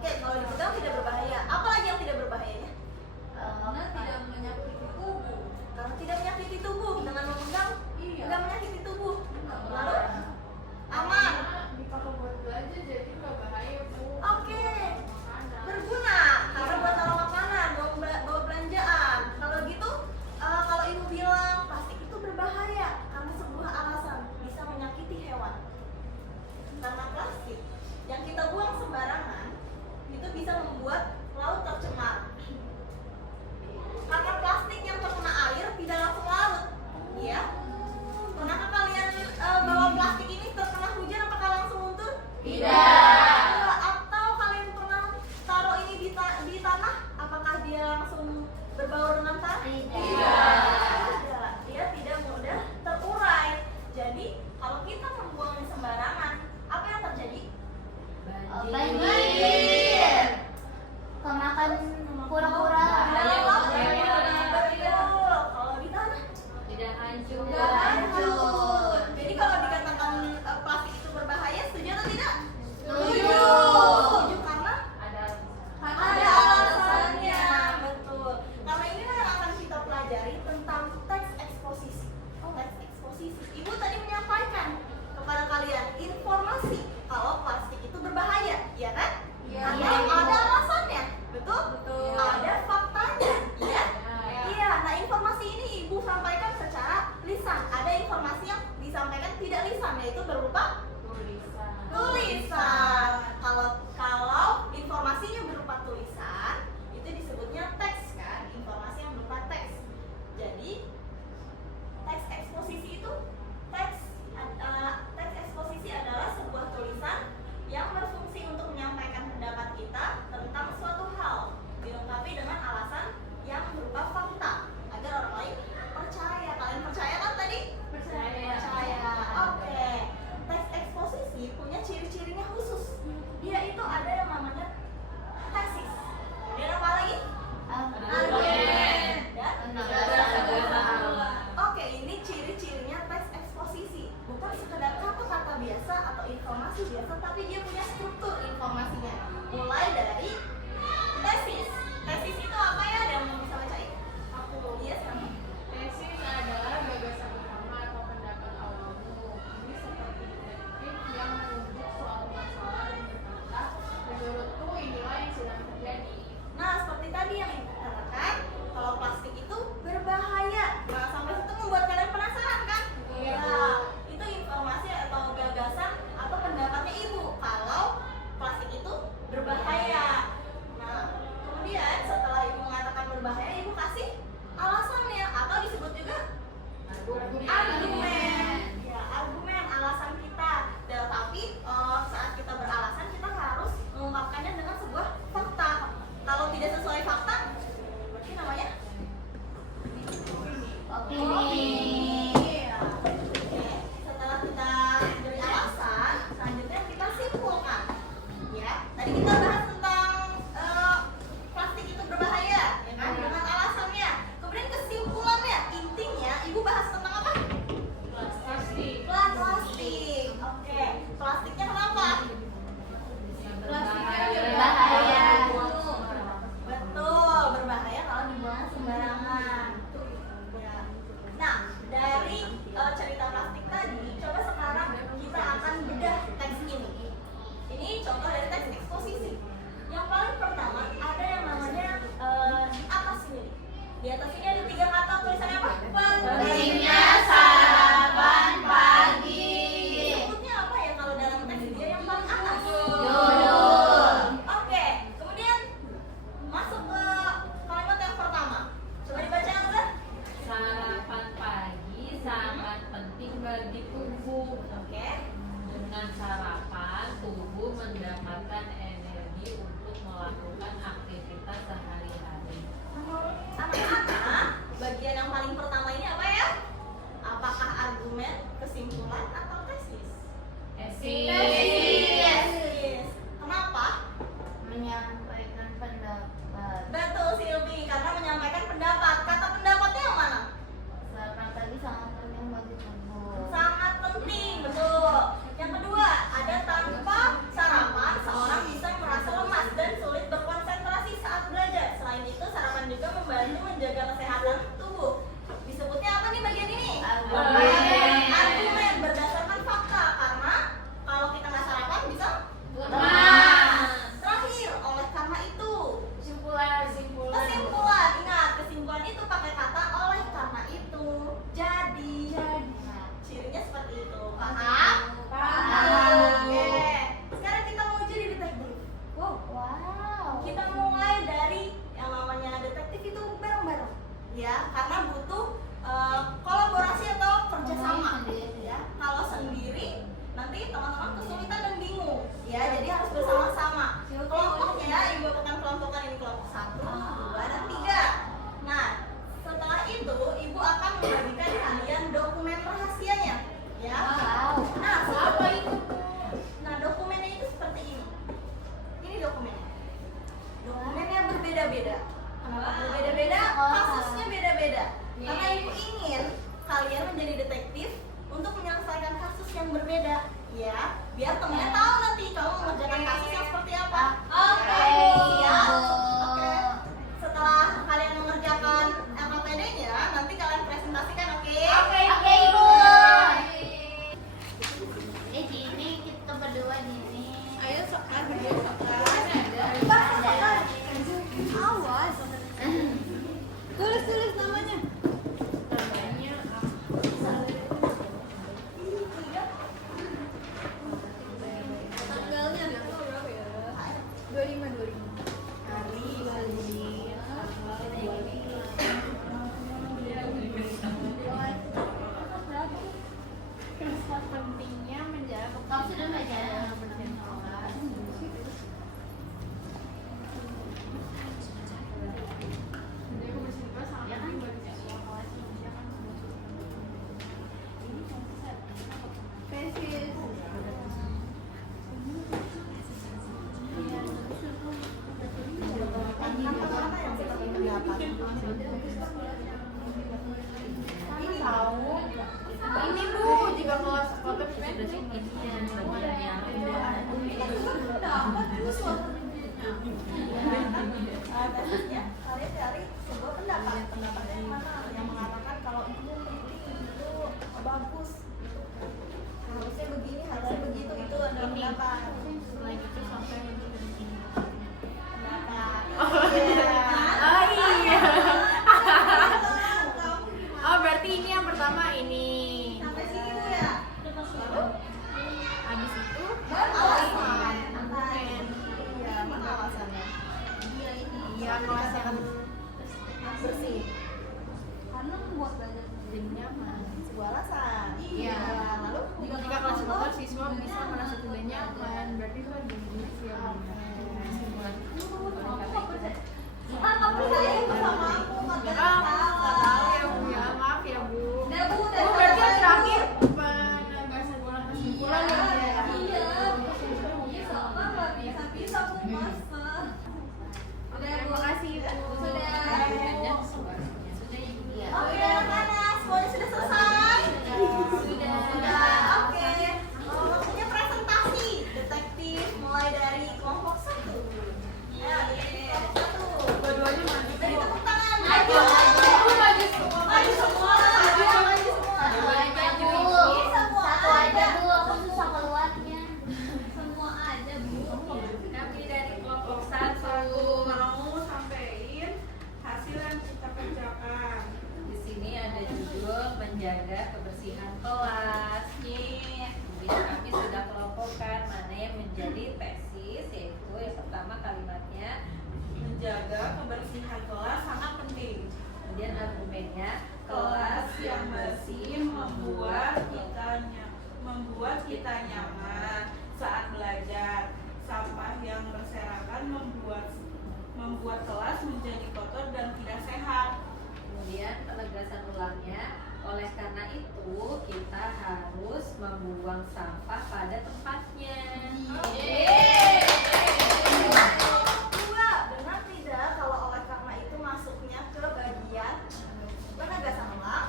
Oke, kalau dipegang tidak berbahaya. Apalagi yang tidak berbahayanya? Karena tidak menyakiti tubuh. Karena tidak menyakiti tubuh. Dengan memegang Iya. nggak menyakiti tubuh. Lalu aman. Dipakai buat belanja jadi nggak bahaya Bu. Oke. Makanan. Berguna karena buat taruh makanan, bawa belanjaan. Kalau gitu, kalau ibu bilang plastik itu berbahaya karena sebuah alasan bisa menyakiti hewan. Karena plastik yang kita buang sembarangan itu bisa membuat laut tercemar. Karena plastik yang terkena air tidak langsung larut, ya. Pernahkah kalian bawa plastik ini terkena hujan apakah langsung luntur? Tidak. Atau kalian pernah taruh ini di tanah, apakah dia langsung berbaur dengan tanah? Tidak. Dia tidak mudah terurai. Jadi kalau kita membuangnya sembarangan, apa yang terjadi? Banjir. Kemakan kura-kura. Betul. Kalau di tanah Tidak hancur. nggak hancur. Jadi kalau dikatakan plastik itu berbahaya, setuju atau tidak? Setuju. Setuju karena Ada ada alasannya. Betul. Karena ini yang akan kita pelajari tentang teks eksposisi. Teks eksposisi. Ibu tadi menyampaikan kepada kalian informasi kalau plastik itu berbahaya, ya kan? Iya. Ada alasannya, betul? Betul. Ada faktanya, ya? Iya. Iya. Nah informasi ini ibu sampaikan secara lisan. Ada informasi yang disampaikan tidak lisan, yaitu berupa tulisan. Kalau informasinya berupa tulisan, itu disebutnya teks kan? Informasi yang berupa teks. Jadi teks eksposisi itu teks eksposisi adalah sebuah tulisan yang berfungsi untuk menyampaikan pendapat kita tentang suatu hal, dilengkapi dengan alasan yang berupa fakta agar orang lain percaya. Kalian percaya kan tadi? Percaya. Oke. Teks eksposisi punya ciri-cirinya khusus. Dia itu ada yang namanya tesis. Kemudian apa lagi? Argumen. Dan oke, ini ciri-cirinya teks eksposisi. Bukan sekedar kata-kata biasa atau informasi biasa, tapi dia punya struktur informasinya. Mulai dari tesis. Tesis itu apa ya? Ada yang mau bisa bacain? Iya, sama. Tesis adalah gagasan utama atau pendapat awalmu. Ini seperti detektif yang menunjuk suatu masalah dan berkata, menurutku inilah yang sedang terjadi. Nah, seperti tadi yang ibu katakan, kalau plastik itu berbahaya. Nah, sampai situ membuat kalian penasaran kan? Iya, Ya, itu informasi atau gagasan atau pendapatnya ibu kalau plastik itu berbahaya. Nah, kemudian setelah ibu mengatakan berbahaya, ibu kasih alasannya atau disebut juga argumen. Ya, argumen alasan kita. Tetapi saat kita beralasan kita harus mengungkapkannya dengan sebuah fakta. Kalau tidak sesuai fakta, berarti namanya Opini. iya. Oke, setelah kita beri alasan, selanjutnya kita simpulkan. Ya, tadi kita bahas tentang plastik itu berbahaya, ya kan? Dengan alasannya. Kemudian kesimpulannya, intinya ibu bahas tentang apa? Plastik. Plastik. Oke, plastiknya kenapa? Berbahaya. Betul, berbahaya kalau dibuang sembarangan. Ya. Nah, dari cerita plastik tadi, coba sekarang kita akan bedah teks ini. Ini contoh dari teks eksposisi. Yang paling pertama ada yang namanya di atas ini. Di atas ini ada 3 kata, tulisannya apa? Pentingnya sarapan pagi. Disebutnya apa ya kalau dalam teks dia yang paling atas? Judul. Oke, berbeda-beda. Kenapa berbeda-beda? Kasusnya beda-beda. Karena ibu ingin kalian menjadi detektif untuk menyelesaikan kasus yang berbeda, ya. Biar temennya tahu nanti kamu mengerjakan kasus yang seperti apa. Oke, Siap? Bu. Oke. Setelah kalian mengerjakan LKPD-nya, nanti kalian presentasikan, oke? Oke, Ibu. Gini kita berdua gini. Ayo sokan berdua sokan. Ada. Awas. Tulis namanya. Namanya tanggalnya berapa ya? 25. Hari pentingnya menjaga Kamu sudah baca? Kata-kata yang seperti pendapat. Ini tahu. Ini Bu, jika kelas foto Tesnya kalian cari sebuah pendapatnya yang mana yang mengatakan kalau itu penting, itu bagus, harusnya begini, harusnya begitu, itu adalah pendapat. Setelah itu sampai Pendapat. Oh iya. Oh berarti ini yang pertama ini. Sampai sini Bu ya. Lalu Habis itu alasan. Iya, mana alasannya? ya kelas yang Bersih. Karena membuat belajar jadi nyaman. Sebuah alasan. Iya. Lalu Jika kelas motor siswa bisa merasa tidak nyaman, berarti itu lagi siap. nggak percaya itu sama aku, nggak Tahu ya Bu ya, maaf ya Bu. Udah Bu, udah. Oh berarti yang terakhir penegasan bola kesimpulan ya. Iya, soalnya nggak bisa Bu mas. Terima kasih Bu. Sudah. Oke, mana? Semuanya sudah selesai? Sudah. Oke. Waktunya presentasi detektif mulai dari kelompok 1. Ya, kelompok 1. Dua-duanya maju. Dari tepuk tangan. Maju, Maju semua. Maju semua. Maju semua. Satu aja Bu. Satu aja Bu, aku susah keluarnya. Semua aja Bu. Kami dari kelompok 1 mau sampaikan hasil yang kita kerjakan. Di sini ada judul menjaga kebersihan kelas. Kemudian kami sudah kelompokkan mana yang menjadi tesis, yaitu yang pertama kalimatnya Menjaga kebersihan kelas sangat penting. kemudian argumennya Kelas yang bersih membuat kita nyaman saat belajar. Sampah yang berserakan membuat kelas menjadi kotor dan tidak sehat. kemudian penegasan ulangnya. Oleh karena itu kita harus membuang sampah pada tempatnya. Dua, benar tidak kalau oleh karena itu masuknya ke bagian penegasan ulang?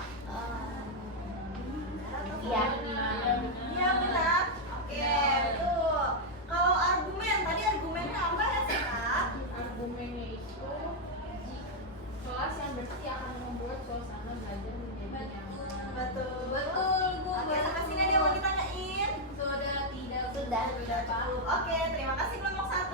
Benar atau Iya. tidak? Iya benar. Oke, betul. Kalau argumen, tadi argumennya apa ya Sita? Argumennya itu kelas yang bersih akan membuat suasana belajar menjadi nyaman. Betul. Betul Bu. Oke, sampai sini ada yang mau ditanyain? Sudah. Oke, terima kasih kelompok 1.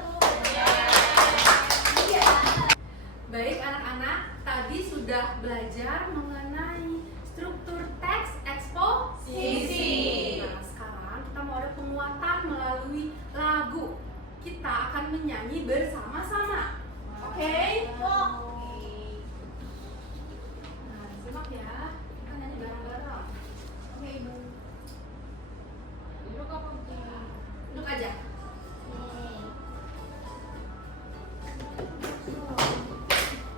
Baik anak-anak, tadi sudah belajar mengenai struktur teks eksposisi. Nah, sekarang kita mau ada penguatan melalui lagu. Kita akan menyanyi bersama-sama. Oke? Nah, simak ya. Kita nyanyi bareng-bareng. Oke, Ibu. Duduk apa begini? Duduk aja.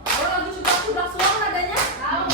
Tahu lagu Subak Suang nadanya? Tahu.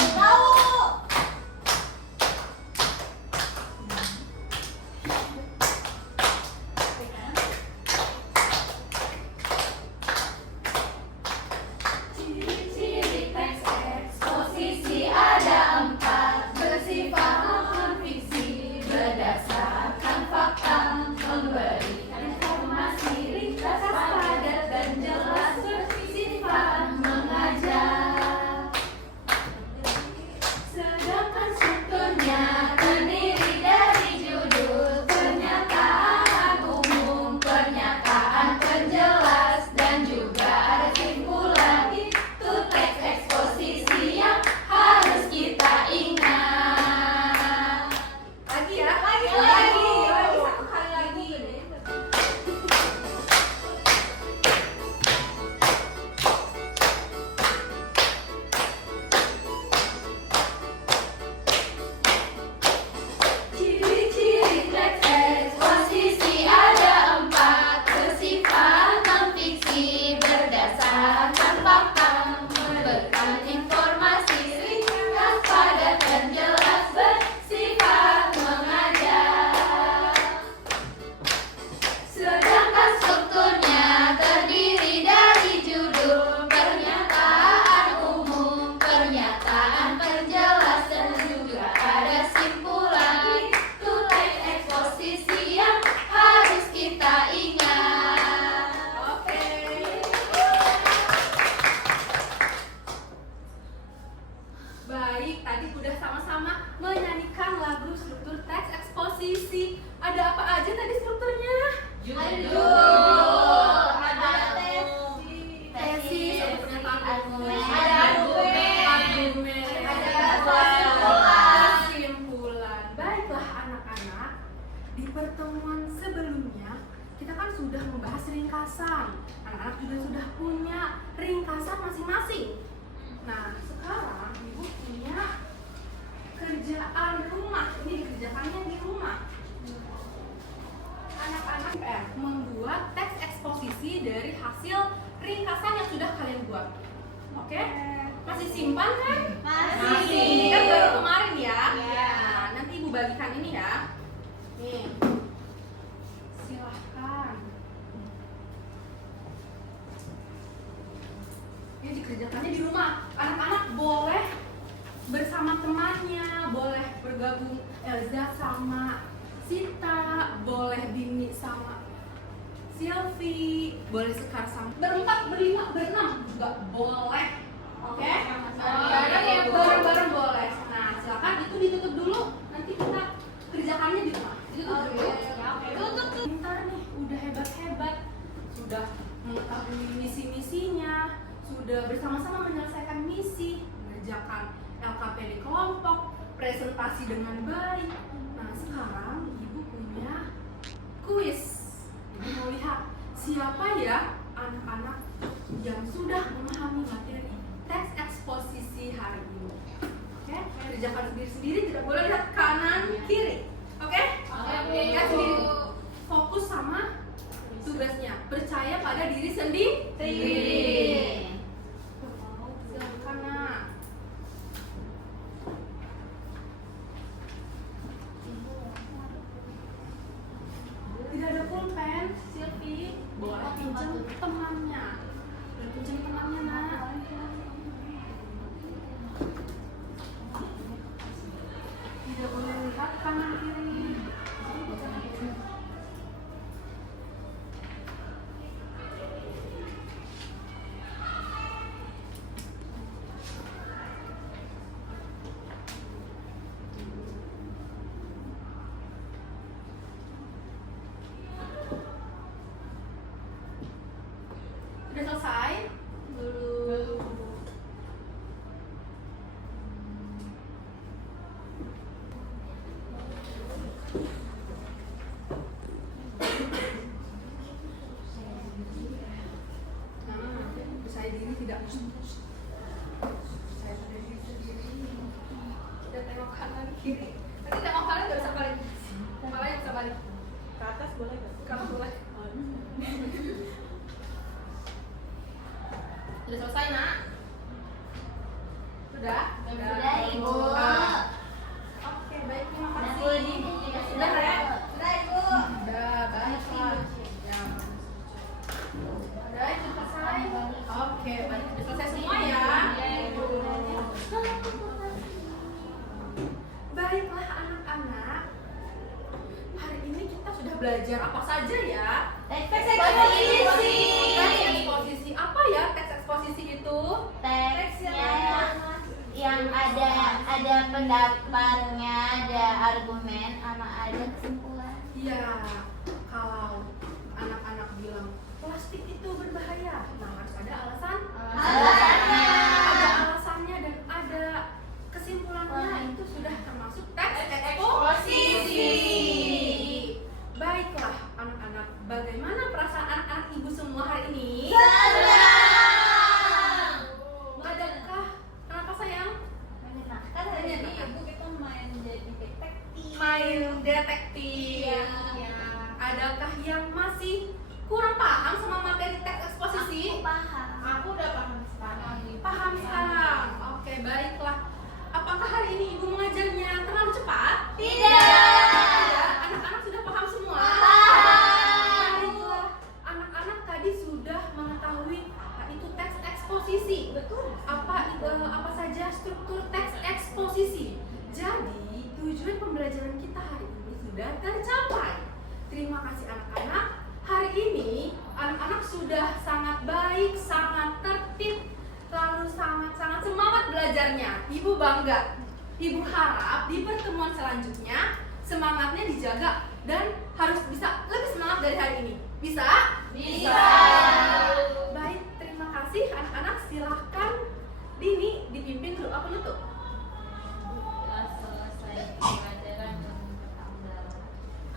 tanpa memberikan informasi ringkas, padat dan jelas, bersifat mengajar. Sedangkan strukturnya terdiri dari judul, pernyataan umum, pernyataan penjelas, dan juga ada simpulan. Itu teks eksposisi yang harus kita ingat. Oke. Baik, tadi udah sama-sama menyanyikan lagu struktur teks eksposisi. Ada apa aja tadi strukturnya? Tesis, ada pernyataan umum, Ada argumen, kesimpulan. kesimpulan. Baiklah anak-anak, di pertemuan sebelumnya kita kan sudah membahas ringkasan. Anak-anak juga sudah punya ringkasan masing-masing. Nah, sekarang ibu punya kerjaan rumah. Ini dikerjakannya di rumah. Anak-anak membuat teks eksposisi dari hasil ringkasan yang sudah kalian buat. Oke? Masih simpan kan? Masih. Ini kan baru kemarin ya. Iya. Nah, nanti ibu bagikan ini ya. Nih. Silahkan. Ini dikerjakannya di rumah. Anak-anak boleh bersama temannya, boleh bergabung Elza sama Sita, boleh Dini sama Silvi, boleh Sekar sama berempat, berlima, berenam juga boleh. Oke? Bareng-bareng boleh. Nah, silakan itu ditutup dulu. Nanti kita kerjakannya di rumah. Ditutup dulu. Tutup. Pintar nih, udah hebat-hebat. Sudah mengetahui misi-misinya, sudah bersama-sama menyelesaikan misi, mengerjakan LKP di kelompok, presentasi dengan baik. Nah, sekarang ibu punya kuis. Ibu mau lihat siapa ya anak-anak yang sudah memahami materi teks eksposisi hari ini. Oke, kerjakan sendiri-sendiri, tidak boleh lihat kanan kiri. Oke? Lihat sendiri. Fokus sama tugasnya. Percaya pada diri sendiri. Silakan nak. Tidak ada pulpen, Silvi. Boleh pinjam temannya. Boleh pinjam temannya nak. Tidak boleh lihat kanan kiri. Sudah selesai? Belum. Nah, percaya diri tidak. Percaya pada diri sendiri. Tidak tengok kanan kiri. Nanti tengok kanan nggak bisa balik. Kepalanya bisa balik. Ke atas boleh nggak? Kalau boleh. Sudah selesai nak? Sudah? Sudah, Ibu. Oke, baik, terima Dan kasih. Bu Dini juga sudah Sudah ya? Sudah, Ibu. Sudah, baiklah. Ya. Sudah, itu selesai. Oke, baik, sudah selesai semua ya? Baiklah anak-anak. Hari ini kita sudah belajar apa saja ya? Teks Teks eksposisi. eksposisi. Apa ya teks eksposisi itu? Teksnya yang ada pendapatnya, ada argumen, sama ada kesimpulan. Iya, kalau anak-anak bilang plastik itu berbahaya, nah harus ada Alasannya. ada alasannya dan ada kesimpulannya. Itu sudah termasuk teks eksposisi. Baiklah anak-anak, bagaimana perasaan anak-anak ibu semua hari ini? Adakah kenapa sayang? Menyenangkan hari ini. Ibu kita main jadi detektif. Main detektif. Iya. Adakah yang masih kurang paham sama materi teks eksposisi? Anak-anak sudah paham semua? Baiklah, anak-anak tadi sudah mengetahui itu teks eksposisi. Betul. Apa saja struktur teks eksposisi. Jadi tujuan pembelajaran kita hari ini sudah tercapai. Terima kasih anak-anak. Hari ini anak-anak sudah sangat baik, sangat tertib, lalu sangat semangat belajarnya. Ibu bangga. Ibu harap di pertemuan selanjutnya semangatnya dijaga dan harus bisa lebih semangat dari hari ini. Bisa? Bisa. Baik, terima kasih anak-anak. Silahkan Dini dipimpin doa penutup. Telah selesai pelajaran yang pertama.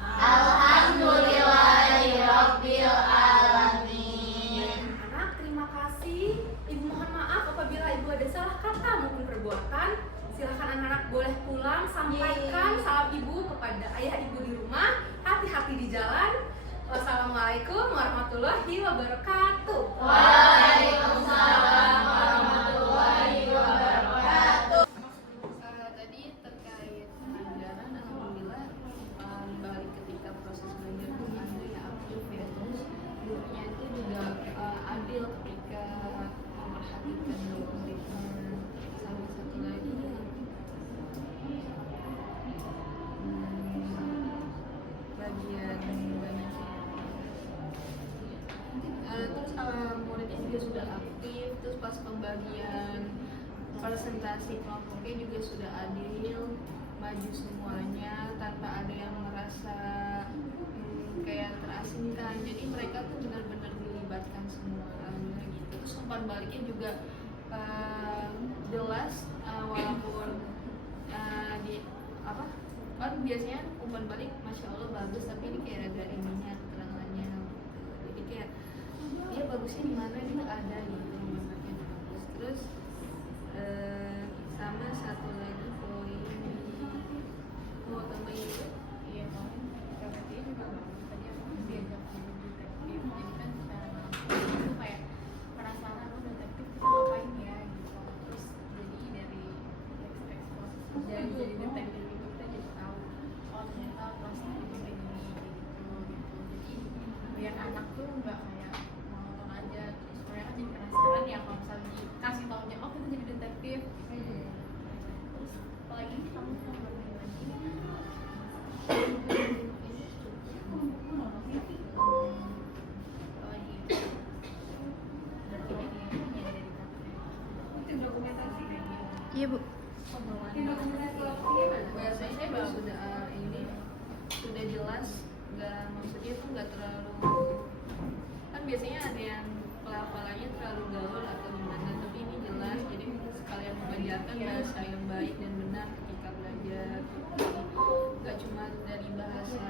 Alhamdulillahirabbil alamin. Anak, terima kasih. Ibu mohon maaf apabila ibu ada salah kata maupun perbuatan. Silahkan anak-anak boleh pulang. Sampaikan salam ibu kepada ayah ibu di rumah. Hati-hati di jalan. Wassalamualaikum warahmatullahi wabarakatuh. Waalaikumsalam warahmatullahi wabarakatuh. Tadi terkait pelajaran, alhamdulillah balik ketika proses belajar itu ada yang aktif ya, terus gurunya itu juga adil ketika memperhatikan dokumen. Sama satu lagi bagian banyak terus muridnya juga sudah aktif, terus pas pembagian presentasi kelompoknya juga sudah adil, maju semuanya tanpa ada yang merasa kayak terasingkan. Jadi mereka tuh benar-benar dilibatkan semua, alhamdulillah gitu. Terus umpan baliknya juga jelas, walaupun di apa kan biasanya umpan balik masya Allah bagus, tapi ini kayak ada ininya keterangannya gitu. Jadi kayak dia bagusnya di mana itu ada gitu, umpan baliknya bagus. Terus sama satu lagi poin mau tambahin juga, iya mau KPTI juga bagus tadi aku diajak detektif, jadi kan secara langsung itu kayak penasaran detektif itu ngapain ya gitu. Terus jadi dari teks eksposisi jadi detektif itu kita jadi tahu oh ternyata prosesnya itu kayak gini gitu. Jadi biar anak tuh nggak kayak monoton aja, terus mereka jadi penasaran ya kalau misalnya dikasih taunya oh kita jadi detektif. Terus apalagi kamu mau bermain lagi dokumentasi Iya, Bu. biasanya saya baru sudah ini sudah jelas, nggak maksudnya itu nggak terlalu, kan biasanya ada yang pelafalannya terlalu gaul atau gimana, tapi ini jelas, jadi sekalian mengajarkan bahasa yang baik dan benar ketika belajar. Jadi nggak cuma dari bahasa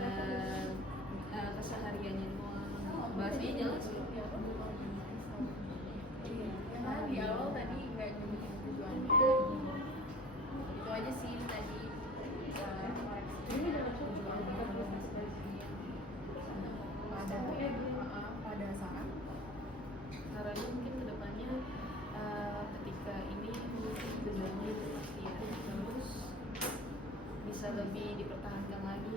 kesehariannya doang, bahasanya jelas ya. Karena di awal tadi nggak nyebutin tujuannya, itu aja sih tadi pada saat caranya mungkin kedepannya ketika ini benar-benar ya, terus bisa lebih dipertahankan lagi,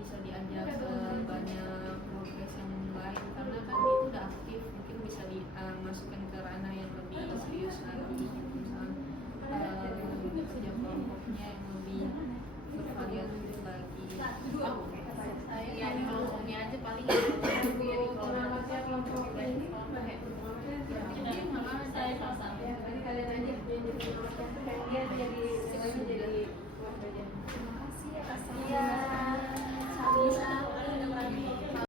bisa diajak ke banyak progres yang lain, karena kan dia udah aktif, mungkin bisa dimasukkan ke ranah yang lebih serius lagi, misalnya kerja kelompoknya yang lebih bervariatif lagi. Saya kalau ngomongnya aja paling